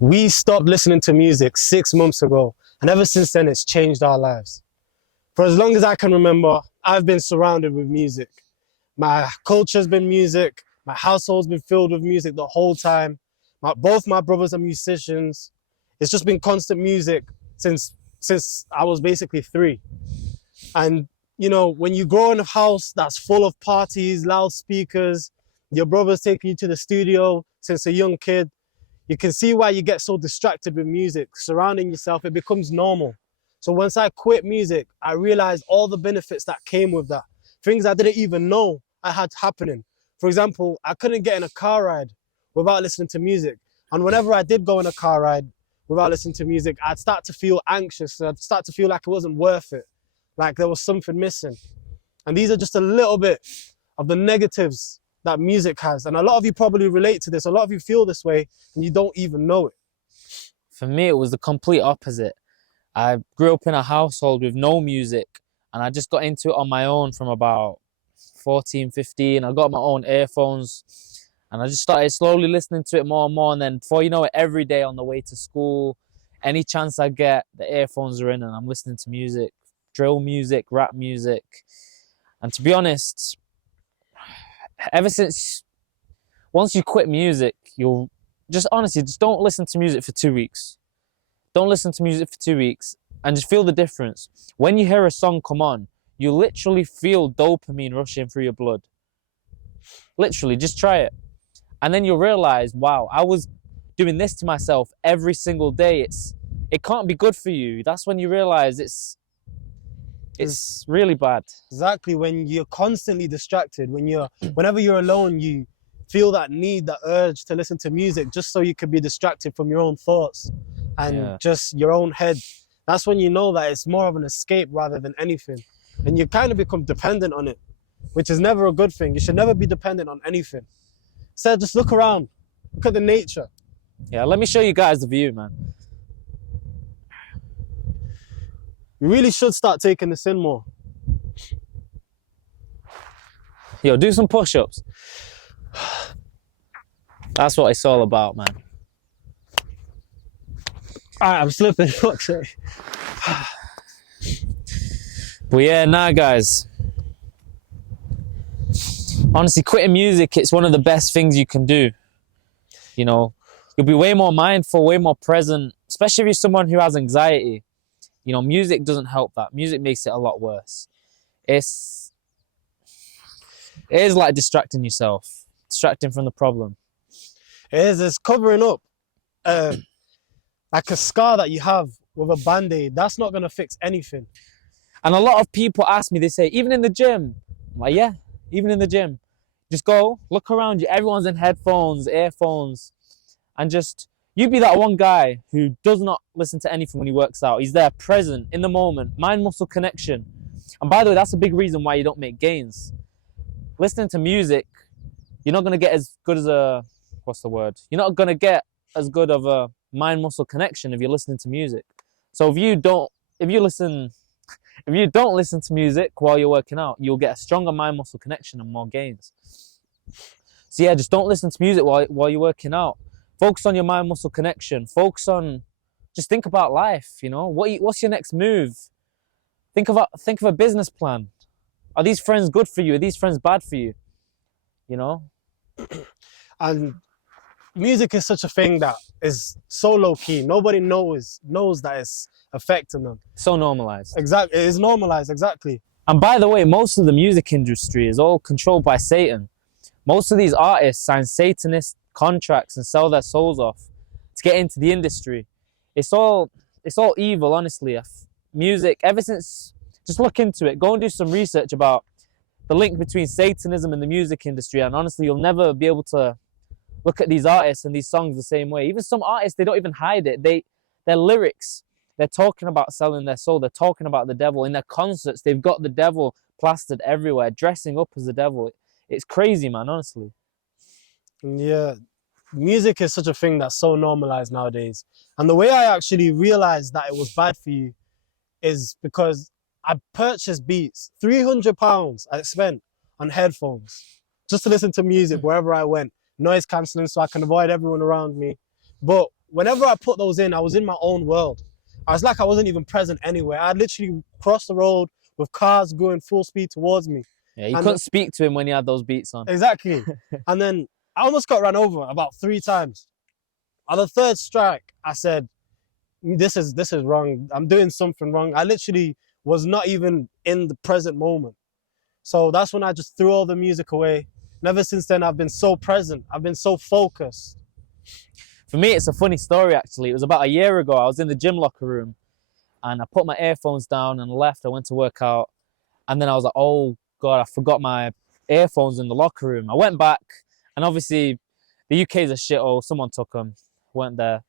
We stopped listening to music 6 months ago, and ever since then, it's changed our lives. For as long as I can remember, I've been surrounded with music. My culture's been music. My household's been filled with music the whole time. Both my brothers are musicians. It's just been constant music since I was basically 3. And when you grow in a house that's full of parties, loudspeakers, your brother's taking you to the studio since a young kid, you can see why you get so distracted with music. Surrounding yourself, it becomes normal. So once I quit music, I realized all the benefits that came with that. Things I didn't even know I had happening. For example, I couldn't get in a car ride without listening to music. And whenever I did go in a car ride without listening to music, I'd start to feel anxious. I'd start to feel like it wasn't worth it, like there was something missing. And these are just a little bit of the negatives that music has. And a lot of you probably relate to this. A lot of you feel this way and you don't even know it. For me, it was the complete opposite. I grew up in a household with no music, and I just got into it on my own from about 14, 15. I got my own earphones, and I just started slowly listening to it more and more. And then before you know it, every day on the way to school, any chance I get, the earphones are in and I'm listening to music, drill music, rap music. And to be honest, once you quit music, you'll just honestly, just don't listen to music for 2 weeks. Don't listen to music for 2 weeks and just feel the difference. When you hear a song come on, you literally feel dopamine rushing through your blood. Literally, just try it. And then you'll realize, wow, I was doing this to myself every single day. It can't be good for you. That's when you realize it's really bad. Exactly. When you're constantly distracted, whenever you're alone, you feel that need, that urge to listen to music just so you can be distracted from your own thoughts and just your own head. That's when you know that it's more of an escape rather than anything. And you kind of become dependent on it, which is never a good thing. You should never be dependent on anything. Instead, just look around. Look at the nature. Yeah, let me show you guys the view, man. You really should start taking this in more. Yo, do some push-ups. That's what it's all about, man. Alright, I'm slipping. Fuck's sake. But yeah, nah, guys. Honestly, quitting music, it's one of the best things you can do. You'll be way more mindful, way more present, especially if you're someone who has anxiety. Music doesn't help that. Music makes it a lot worse. It is like distracting yourself, distracting from the problem. It's covering up like a scar that you have with a band-aid. That's not going to fix anything. And a lot of people ask me, they say, even in the gym. I'm like, yeah, even in the gym. Just go, look around you. Everyone's in headphones, earphones. And just, you be that one guy who does not listen to anything when he works out. He's there, present, in the moment, mind-muscle connection. And by the way, that's a big reason why you don't make gains. Listening to music, you're not going to get as good as You're not going to get as good of a mind-muscle connection if you're listening to music. So if you don't listen to music while you're working out, you'll get a stronger mind-muscle connection and more gains. So yeah, just don't listen to music while you're working out. Focus on your mind-muscle connection. Just think about life, What's your next move? Think of a business plan. Are these friends good for you? Are these friends bad for you? And music is such a thing that is so low-key. Nobody knows that it's affecting them. So normalized. Exactly. It is normalized, exactly. And by the way, most of the music industry is all controlled by Satan. Most of these artists sign Satanist contracts and sell their souls off to get into the industry. It's all evil, honestly. Music, just look into it. Go and do some research about the link between Satanism and the music industry, and honestly, you'll never be able to look at these artists and these songs the same way. Even some artists, they don't even hide it. Their lyrics, they're talking about selling their soul. They're talking about the devil. In their concerts, they've got the devil plastered everywhere, dressing up as the devil. It's crazy, man, honestly. Yeah, music is such a thing that's so normalized nowadays. And the way I actually realized that it was bad for you is because I purchased beats. £300 I spent on headphones just to listen to music wherever I went. Noise cancelling so I can avoid everyone around me. But whenever I put those in, I was in my own world. I was like I wasn't even present anywhere. I'd literally cross the road with cars going full speed towards me. Yeah, you And couldn't speak to him when he had those beats on. exactly. And then I almost got run over about 3 times. On the third strike, I said, this is wrong. I'm doing something wrong. I literally was not even in the present moment. So that's when I just threw all the music away. And ever since then, I've been so present. I've been so focused. For me, it's a funny story, actually. It was about a year ago. I was in the gym locker room and I put my earphones down and left. I went to work out. And then I was like, oh, God, I forgot my earphones in the locker room. I went back and obviously the UK is a shithole. Someone took them, went there.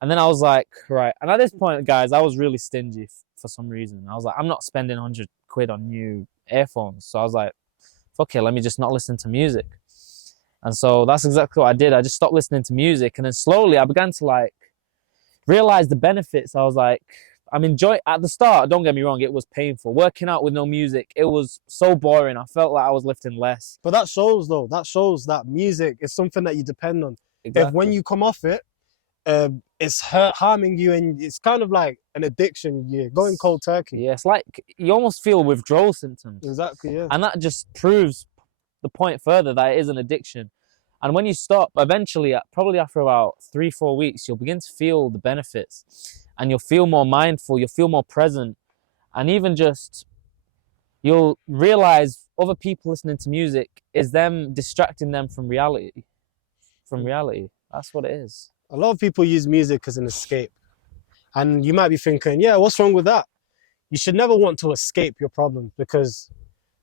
And then I was like, right. And at this point, guys, I was really stingy for some reason. I was like, I'm not spending 100 quid on new earphones. So I was like, fuck it, let me just not listen to music. And so that's exactly what I did. I just stopped listening to music. And then slowly I began to like realize the benefits. I was like, I'm enjoying, at the start, don't get me wrong, it was painful. Working out with no music, it was so boring. I felt like I was lifting less. But that shows though, that shows that music is something that you depend on. Exactly. If when you come off it, it's harming you and it's kind of like an addiction. You're going cold turkey. Yeah, it's like you almost feel withdrawal symptoms. Exactly, yeah. And that just proves the point further that it is an addiction. And when you stop, eventually, probably after about 3-4 weeks, you'll begin to feel the benefits and you'll feel more mindful, you'll feel more present. And even just, you'll realize other people listening to music is them distracting them from reality. From reality. That's what it is. A lot of people use music as an escape. And you might be thinking, yeah, what's wrong with that? You should never want to escape your problems because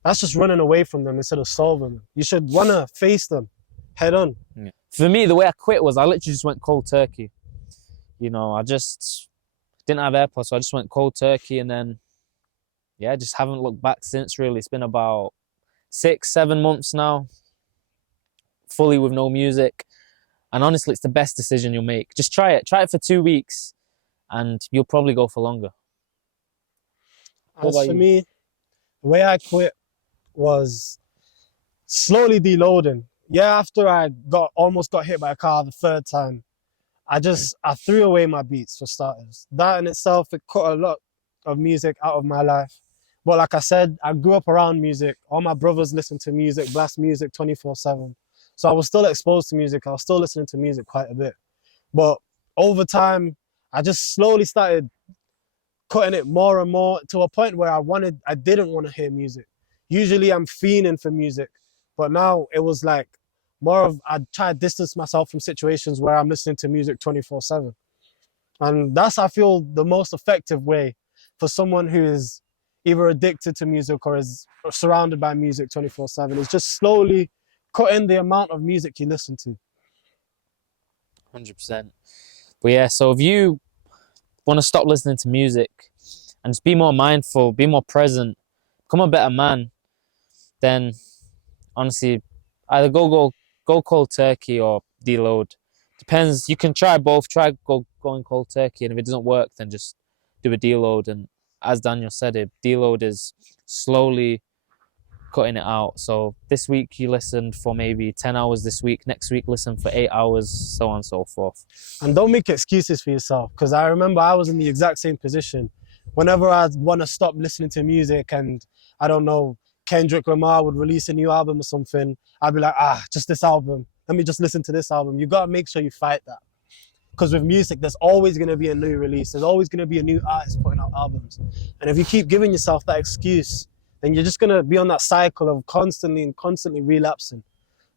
that's just running away from them instead of solving them. You should want to face them head on. Yeah. For me, the way I quit was I literally just went cold turkey. You know, I just didn't have AirPods, so I just went cold turkey and then, yeah, just haven't looked back since really. It's been about 6-7 months now, fully with no music. And honestly, it's the best decision you'll make. Just try it. Try it for 2 weeks and you'll probably go for longer. As for me, the way I quit was slowly deloading. Yeah, after I almost got hit by a car the 3rd time, I threw away my beats for starters. That in itself, it cut a lot of music out of my life. But like I said, I grew up around music. All my brothers listen to music, blast music 24/7. So I was still exposed to music. I was still listening to music quite a bit. But over time, I just slowly started cutting it more and more to a point where I didn't want to hear music. Usually I'm fiending for music, but now it was like more of, I try to distance myself from situations where I'm listening to music 24/7. And that's, I feel, the most effective way for someone who is either addicted to music or is surrounded by music 24/7 is just slowly cutting the amount of music you listen to. 100%. But yeah, so if you want to stop listening to music and just be more mindful, be more present, become a better man, then honestly, either go cold turkey or deload. Depends. You can try both. Try going cold turkey, and if it doesn't work, then just do a deload. And as Daniel said, it deload is slowly cutting it out. So this week you listened for maybe 10 hours this week. Next week listen for 8 hours, so on and so forth. And don't make excuses for yourself, because I remember I was in the exact same position. Whenever I want to stop listening to music and, I don't know, Kendrick Lamar would release a new album or something, I'd be like, just this album. Let me just listen to this album. You got to make sure you fight that. Because with music, there's always going to be a new release. There's always going to be a new artist putting out albums. And if you keep giving yourself that excuse, then you're just going to be on that cycle of constantly relapsing.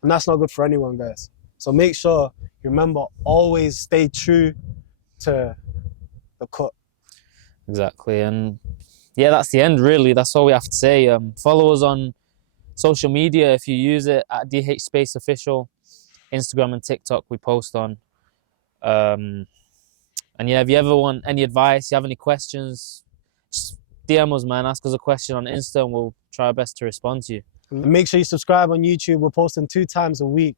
And that's not good for anyone, guys. So make sure you remember, always stay true to the cut. Exactly. And yeah, that's the end, really. That's all we have to say. Follow us on social media if you use it, at DH Space Official. Instagram and TikTok we post on. And yeah, if you ever want any advice, you have any questions, just DM us, man. Ask us a question on Insta and we'll try our best to respond to you. And make sure you subscribe on YouTube. We're posting 2 times a week.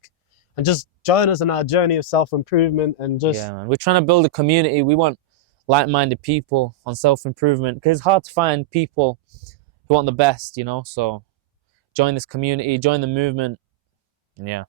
And just join us on our journey of self-improvement and just... Yeah, man. We're trying to build a community. We want like-minded people on self-improvement because it's hard to find people who want the best, you know? So join this community, join the movement, and yeah.